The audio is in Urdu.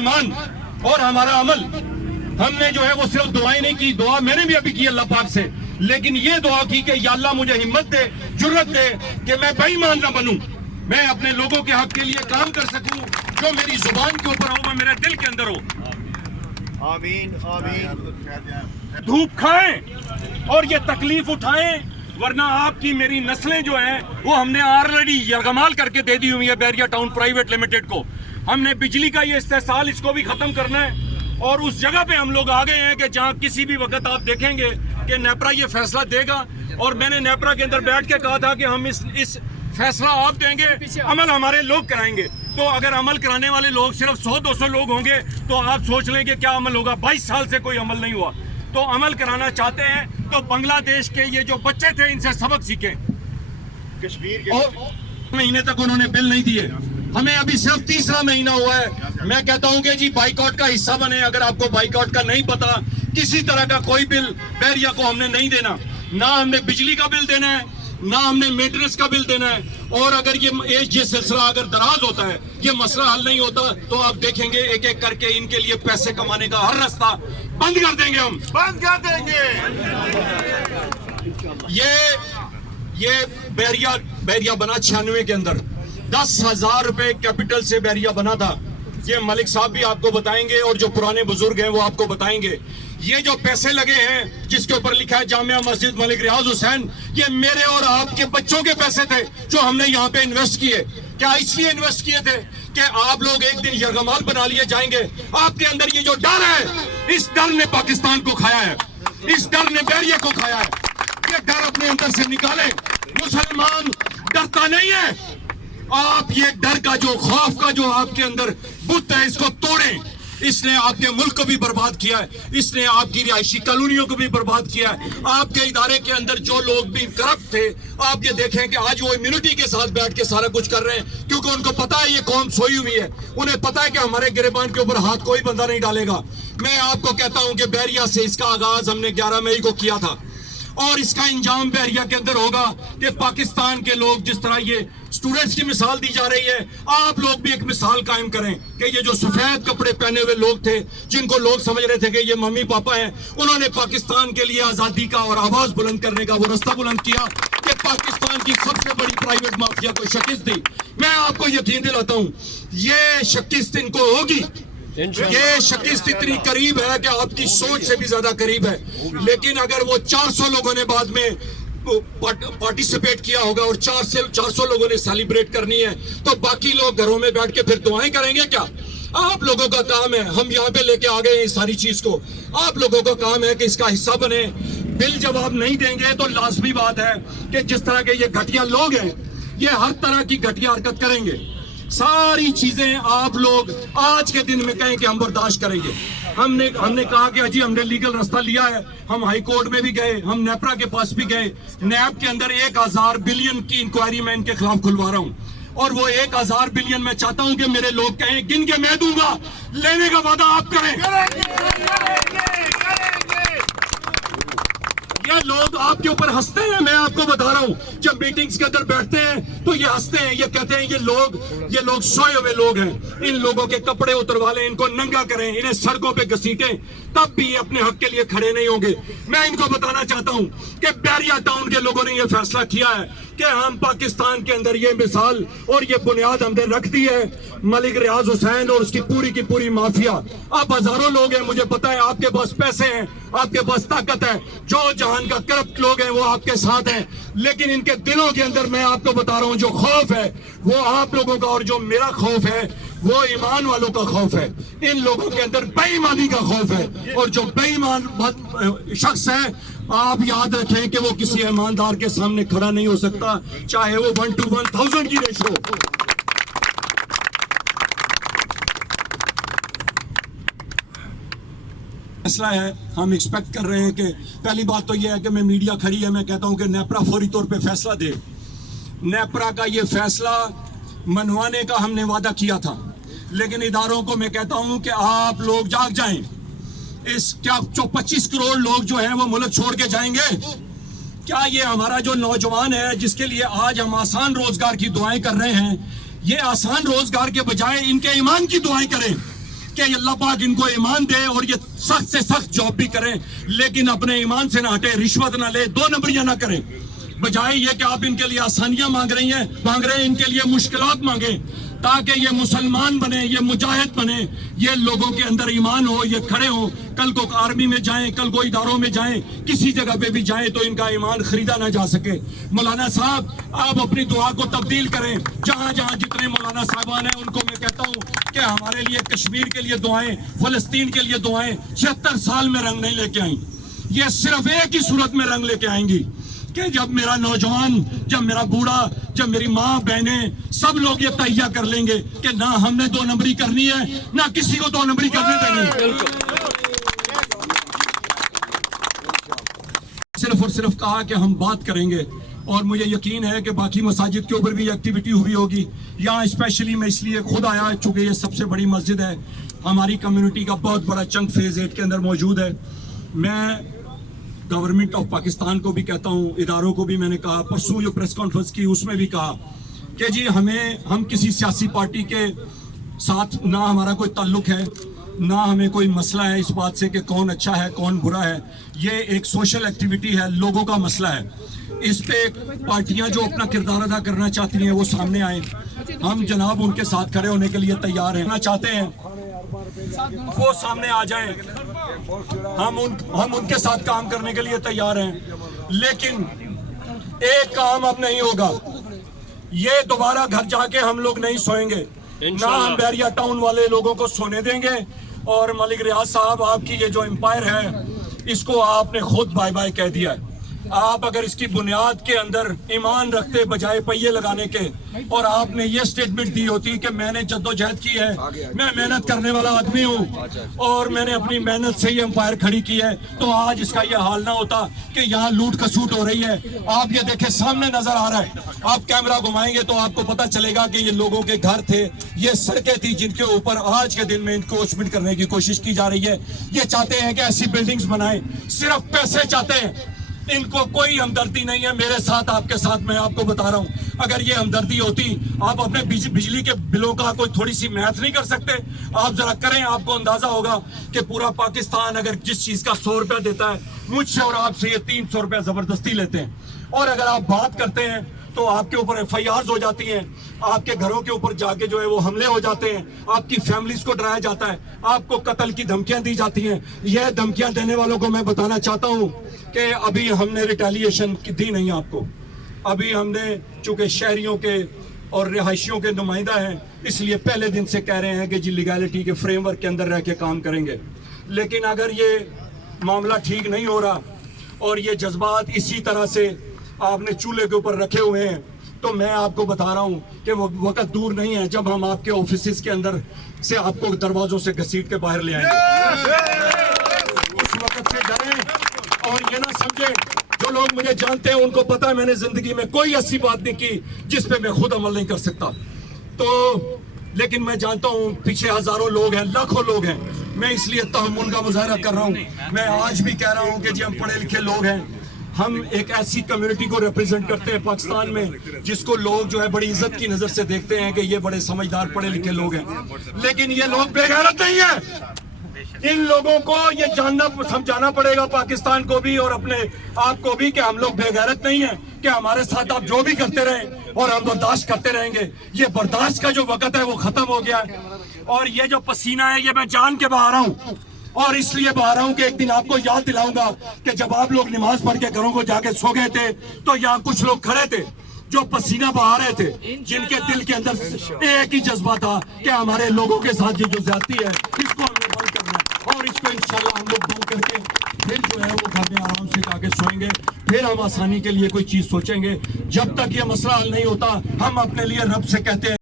ایمان اور ہمارا عمل. ہم نے جو ہے وہ صرف دعائیں نہیں کی, دعا میں نے بھی ابھی کی اللہ پاک سے, لیکن یہ دعا کی کہ یا اللہ مجھے ہمت دے, جرت دے کہ میں بے ایمان نہ بنوں, میں اپنے لوگوں کے حق کے لیے کام کر سکوں, جو میری زبان کے اوپر ہو وہ میرے دل کے اندر ہو. آمین آمین. دھوپ کھائیں اور یہ تکلیف اٹھائیں, ورنہ آپ کی میری نسلیں جو ہیں وہ ہم نے آلریڈی یرغمال کر کے دے دی ہوئی ہے بیریا ٹاؤن پرائیویٹ لمیٹڈ کو. ہم نے بجلی کا یہ استحصال اس کو بھی ختم کرنا ہے, اور اس جگہ پہ ہم لوگ آ گئے ہیں کہ جہاں کسی بھی وقت آپ دیکھیں گے کہ نیپرا یہ فیصلہ دے گا, اور میں نے نیپرا کے اندر بیٹھ کے کہا تھا کہ ہم اس فیصلہ آپ دیں گے, عمل ہمارے لوگ کرائیں گے. تو اگر عمل کرانے والے لوگ صرف 100-200 لوگ ہوں گے تو آپ سوچ لیں کہ کیا عمل ہوگا. 22 سال سے کوئی عمل نہیں ہوا. تو عمل کرانا چاہتے ہیں تو بنگلہ دیش کے یہ جو بچے تھے ان سے سبق سیکھیں. کشمیر کے اور مہینے تک انہوں نے بل نہیں دیے, ہمیں ابھی صرف تیسرا مہینہ ہوا ہے. میں کہتا ہوں کہ جی بائیکاٹ کا حصہ بنے. اگر آپ کو بائیکاٹ کا نہیں پتا, کسی طرح کا کوئی بل بیریا کو ہم نے نہیں دینا, نہ ہم نے بجلی کا بل دینا ہے, نہ ہم نے میٹرس کا بل دینا ہے. اور اگر یہ سلسلہ اگر دراز ہوتا ہے, یہ مسئلہ حل نہیں ہوتا, تو آپ دیکھیں گے ایک ایک کر کے ان کے لیے پیسے کمانے کا ہر راستہ بند کر دیں گے. ہم بند کر دیں گے. یہ بیریا بنا 96 کے اندر 10,000 روپے کیپٹل سے بیریا بنا تھا. یہ ملک صاحب بھی آپ کو بتائیں گے, اور جو پرانے بزرگ ہیں وہ آپ کو بتائیں گے. یہ جو پیسے لگے ہیں جس کے اوپر لکھا ہے جامعہ مسجد ملک ریاض حسین, یہ میرے اور آپ کے بچوں کے پیسے تھے جو ہم نے یہاں پہ انویسٹ کیے. کیا اس لیے انویسٹ کیے تھے کہ آپ لوگ ایک دن یرغمال بنا لیے جائیں گے؟ آپ کے اندر یہ جو ڈر ہے, اس ڈر نے پاکستان کو کھایا ہے, اس ڈر نے بیریا کو کھایا ہے. یہ ڈر اپنے اندر سے نکالیں. مسلمان ڈرتا نہیں ہے. آپ یہ ڈر کا جو خوف کا جو آپ کے اندر بت ہے, اس کو توڑیں. اس نے آپ کے ملک کو بھی برباد کیا ہے, اس نے آپ کی رہائشی کالونیوں کو بھی برباد کیا ہے. آپ کے ادارے کے اندر جو لوگ بھی کرپٹ تھے, آپ یہ دیکھیں کہ آج وہ امیونٹی کے ساتھ بیٹھ کے سارا کچھ کر رہے ہیں, کیونکہ ان کو پتا ہے یہ قوم سوئی ہوئی ہے. انہیں پتا ہے کہ ہمارے گریبان کے اوپر ہاتھ کوئی بندہ نہیں ڈالے گا. میں آپ کو کہتا ہوں کہ بیریا سے اس کا آغاز ہم نے 11 مئی کو کیا تھا, اور اس کا انجام بیریا کے اندر ہوگا کہ پاکستان کے لوگ, جس طرح یہ سٹوڈنٹس کی مثال دی جا رہی ہے, آپ لوگ بھی ایک مثال قائم کریں کہ یہ جو سفید کپڑے پہنے ہوئے لوگ تھے, جن کو لوگ سمجھ رہے تھے کہ یہ ممی پاپا ہیں, انہوں نے پاکستان کے لیے آزادی کا اور آواز بلند کرنے کا وہ رستہ بلند کیا کہ پاکستان کی سب سے بڑی پرائیویٹ مافیا کو شکست دی. میں آپ کو یقین دلاتا ہوں یہ شکست ان کو ہوگی. یہ شکست اتنی قریب ہے کہ آپ کی سوچ سے بھی زیادہ قریب ہے. لیکن اگر وہ 400 لوگوں نے بعد میں پارٹیسپیٹ کیا ہوگا اور 400 لوگوں نے سیلیبریٹ کرنی ہے, تو باقی لوگ گھروں میں بیٹھ کے پھر دعائیں کریں گے کیا؟ آپ لوگوں کا کام ہے, ہم یہاں پہ لے کے آ گئے ہیں اس ساری چیز کو, آپ لوگوں کا کام ہے کہ اس کا حصہ بنے. بل جب آپ نہیں دیں گے تو لازمی بات ہے کہ جس طرح کے یہ گھٹیا لوگ ہیں, یہ ہر طرح کی گھٹیا حرکت کریں گے. ساری چیزیں آپ لوگ آج کے دن میں کہیں کہ ہم برداشت کریں گے. ہم نے کہا کہ اجی ہم نے لیگل راستہ لیا ہے, ہم ہائی کورٹ میں بھی گئے, ہم نیپرا کے پاس بھی گئے. نیب کے اندر 1000 بلین کی انکوائری میں ان کے خلاف کھلوا رہا ہوں, اور وہ 1000 بلین میں چاہتا ہوں کہ میرے لوگ کہیں گن کے میں دوں گا, لینے کا وعدہ آپ کریں. یہ لوگ آپ کے اوپر ہنستے ہیں. میں آپ کو بتا رہا ہوں, جب میٹنگز کے اندر بیٹھتے ہیں تو یہ ہنستے ہیں, یہ کہتے ہیں یہ لوگ سوئے ہوئے لوگ ہیں, ان لوگوں کے کپڑے اتروا لیں, ان کو ننگا کریں, انہیں سڑکوں پہ گھسیٹیں, تب بھی یہ اپنے حق کے لیے کھڑے نہیں ہوں گے. میں ان کو بتانا چاہتا ہوں کہ بیریا ٹاؤن کے لوگوں نے یہ فیصلہ کیا ہے کہ ہم پاکستان کے اندر یہ مثال اور یہ بنیاد ہم نے رکھ دی ہے. ملک ریاض حسین اور اس کی پوری مافیا, آپ ہزاروں لوگ ہیں, مجھے پتا ہے آپ کے پاس پیسے ہیں, آپ کے پاس طاقت ہے, جو جہان کا کرپٹ لوگ ہیں وہ آپ کے ساتھ ہیں, لیکن ان کے دلوں کے اندر میں آپ کو بتا رہا ہوں جو خوف ہے وہ آپ لوگوں کا, اور جو میرا خوف ہے وہ ایمان والوں کا خوف ہے. ان لوگوں کے اندر بے ایمانی کا خوف ہے, اور جو بے ایمان شخص ہے, آپ یاد رکھیں کہ وہ کسی ایماندار کے سامنے کھڑا نہیں ہو سکتا, چاہے وہ 1 to 1000 کی ریشو ہو. فیصلہ ہے, ہم ایکسپیکٹ کر رہے ہیں کہ پہلی بات تو یہ ہے کہ میں میڈیا کھڑی ہے, میں کہتا ہوں کہ نیپرا فوری طور پہ فیصلہ دے. نیپرا کا یہ فیصلہ منوانے کا ہم نے وعدہ کیا تھا, لیکن اداروں کو میں کہتا ہوں کہ آپ لوگ جاگ جائیں. اس کیا 25 کروڑ لوگ جو ہیں وہ ملک چھوڑ کے جائیں گے؟ کیا یہ ہمارا جو نوجوان ہے جس کے لیے آج ہم آسان روزگار کی دعائیں کر رہے ہیں, یہ آسان روزگار کے بجائے ان کے ایمان کی دعائیں کریں کہ اللہ پاک ان کو ایمان دے اور یہ سخت سے سخت جاب بھی کریں، لیکن اپنے ایمان سے نہ ہٹے، رشوت نہ لے، دو نمبریاں نہ کریں. بجائے یہ کہ آپ ان کے لیے آسانیاں مانگ رہے ہیں ان کے لیے مشکلات مانگیں، تاکہ یہ مسلمان بنے، یہ مجاہد بنے، یہ لوگوں کے اندر ایمان ہو، یہ کھڑے ہوں، کل کو آرمی میں جائیں، کل کو اداروں میں جائیں، کسی جگہ پہ بھی جائیں تو ان کا ایمان خریدا نہ جا سکے. مولانا صاحب آپ اپنی دعا کو تبدیل کریں، جہاں جہاں جتنے مولانا صاحبان ہیں ان کو میں کہتا ہوں کہ ہمارے لیے کشمیر کے لیے دعائیں، فلسطین کے لیے دعائیں 76 سال میں رنگ نہیں لے کے آئیں، یہ صرف ایک ہی صورت میں رنگ لے کے آئیں گی کہ جب میرا نوجوان، جب میرا بوڑھا، جب میری ماں بہنیں سب لوگ یہ تہیہ کر لیں گے کہ نہ ہم نے دو نمبری کرنی ہے، نہ کسی کو دو نمبری کرنے دیں گے. صرف اور صرف کہا کہ ہم بات کریں گے، اور مجھے یقین ہے کہ باقی مساجد کے اوپر بھی یہ ایکٹیویٹی ہوئی ہوگی. یہاں اسپیشلی میں اس لیے خود آیا چونکہ یہ سب سے بڑی مسجد ہے، ہماری کمیونٹی کا بہت بڑا چنک فیز 8 کے اندر موجود ہے. میں گورنمنٹ آف پاکستان کو بھی کہتا ہوں، اداروں کو بھی میں نے کہا، پرسوں جو پریس کانفرنس کی اس میں بھی کہا کہ جی ہم کسی سیاسی پارٹی کے ساتھ نہ ہمارا کوئی تعلق ہے، نہ ہمیں کوئی مسئلہ ہے اس بات سے کہ کون اچھا ہے کون برا ہے. یہ ایک سوشل ایکٹیویٹی ہے، لوگوں کا مسئلہ ہے. اس پہ پارٹیاں جو اپنا کردار ادا کرنا چاہتی ہیں وہ سامنے آئیں، ہم جناب ان کے ساتھ کھڑے ہونے کے لیے تیار ہیں. چاہتے ہیں وہ سامنے آ جائیں، ہم ان کے ساتھ کام کرنے کے لیے تیار ہیں. لیکن ایک کام اب نہیں ہوگا، یہ دوبارہ گھر جا کے ہم لوگ نہیں سوئیں گے، نہ ہم بیریا ٹاؤن والے لوگوں کو سونے دیں گے. اور ملک ریاض صاحب، آپ کی یہ جو امپائر ہے اس کو آپ نے خود بائے بائے کہہ دیا ہے. آپ اگر اس کی بنیاد کے اندر ایمان رکھتے بجائے پہیے لگانے کے، اور آپ نے یہ سٹیٹمنٹ دی ہوتی کہ میں نے جدوجہد کی ہے، میں محنت کرنے والا آدمی ہوں اور میں نے اپنی محنت سے یہ امپائر کھڑی کی ہے، تو آج اس کا یہ حال نہ ہوتا کہ یہاں لوٹ کسوٹ ہو رہی ہے. آپ یہ دیکھیں سامنے نظر آ رہا ہے، آپ کیمرہ گھمائیں گے تو آپ کو پتہ چلے گا کہ یہ لوگوں کے گھر تھے، یہ سڑکیں تھی جن کے اوپر آج کے دن میں انکروچمنٹ کرنے کی کوشش کی جا رہی ہے. یہ چاہتے ہیں کہ ایسی بلڈنگز بنائیں، صرف پیسے چاہتے ہیں، ان کو کوئی ہمدردی نہیں ہے. میرے ساتھ، آپ کے ساتھ، میں آپ کو بتا رہا ہوں، اگر یہ ہمدردی ہوتی، آپ اپنے بجلی کے بلوں کا کوئی تھوڑی سی میتھ نہیں کر سکتے؟ آپ ذرا کریں، آپ کو اندازہ ہوگا کہ پورا پاکستان اگر جس چیز کا 100 روپے دیتا ہے، مجھ سے اور آپ سے یہ 300 روپے زبردستی لیتے ہیں. اور اگر آپ بات کرتے ہیں تو آپ کے اوپر FIRs ہو جاتی ہیں، آپ کے گھروں کے اوپر جا کے جو ہے وہ حملے ہو جاتے ہیں، آپ کی فیملیز کو ڈرایا جاتا ہے، آپ کو قتل کی دھمکیاں دی جاتی ہیں. یہ دھمکیاں دینے والوں کو میں بتانا چاہتا ہوں کہ ابھی ہم نے ریٹیلیشن دی نہیں آپ کو. ابھی ہم نے چونکہ شہریوں کے اور رہائشیوں کے نمائندہ ہیں، اس لیے پہلے دن سے کہہ رہے ہیں کہ جی لیگالٹی کے فریم ورک کے اندر رہ کے کام کریں گے. لیکن اگر یہ معاملہ ٹھیک نہیں ہو رہا اور یہ جذبات اسی طرح سے آپ نے چولہے کے اوپر رکھے ہوئے ہیں، تو میں آپ کو بتا رہا ہوں کہ وہ وقت دور نہیں ہے جب ہم آپ کے آفیسز کے اندر سے آپ کو دروازوں سے گھسیٹ کے باہر لے آئیں گے. اس وقت سے ڈریں اور یہ نہ سمجھیں. جو لوگ مجھے جانتے ہیں ان کو پتا ہے میں نے زندگی میں کوئی ایسی بات نہیں کی جس پہ میں خود عمل نہیں کر سکتا. لیکن میں جانتا ہوں پیچھے ہزاروں لوگ ہیں، لاکھوں لوگ ہیں. میں اس لیے تحمل کا مظاہرہ کر رہا ہوں. میں آج بھی کہہ رہا ہوں کہ جی ہم پڑھے لکھے لوگ ہیں، ہم ایک ایسی کمیونٹی کو ریپریزنٹ کرتے ہیں پاکستان میں جس کو لوگ جو ہے بڑی عزت کی نظر سے دیکھتے ہیں کہ یہ بڑے سمجھدار پڑھے لکھے لوگ ہیں. لیکن یہ لوگ بے غیرت نہیں ہیں. ان لوگوں کو یہ جاننا سمجھانا پڑے گا، پاکستان کو بھی اور اپنے آپ کو بھی، کہ ہم لوگ بے غیرت نہیں ہیں کہ ہمارے ساتھ آپ جو بھی کرتے رہیں اور ہم برداشت کرتے رہیں گے. یہ برداشت کا جو وقت ہے وہ ختم ہو گیا ہے. اور یہ جو پسینہ ہے یہ میں جان کے بہا رہا ہوں، اور اس لیے بہا رہا ہوں کہ ایک دن آپ کو یاد دلاؤں گا کہ جب آپ لوگ نماز پڑھ کے گھروں کو جا کے سو گئے تھے تو یہاں کچھ لوگ کھڑے تھے جو پسینہ بہا رہے تھے، جن کے دل کے اندر ایک ہی جذبہ تھا کہ ہمارے لوگوں کے ساتھ یہ جو زیادتی ہے اس کو ہم نے بند کرنا ہے. اور اس کو انشاءاللہ ہم لوگ بند کر کے پھر جو ہے وہ گھر میں آرام سے جا کے سوئیں گے. پھر ہم آسانی کے لیے کوئی چیز سوچیں گے. جب تک یہ مسئلہ حل نہیں ہوتا ہم اپنے لیے رب سے کہتے ہیں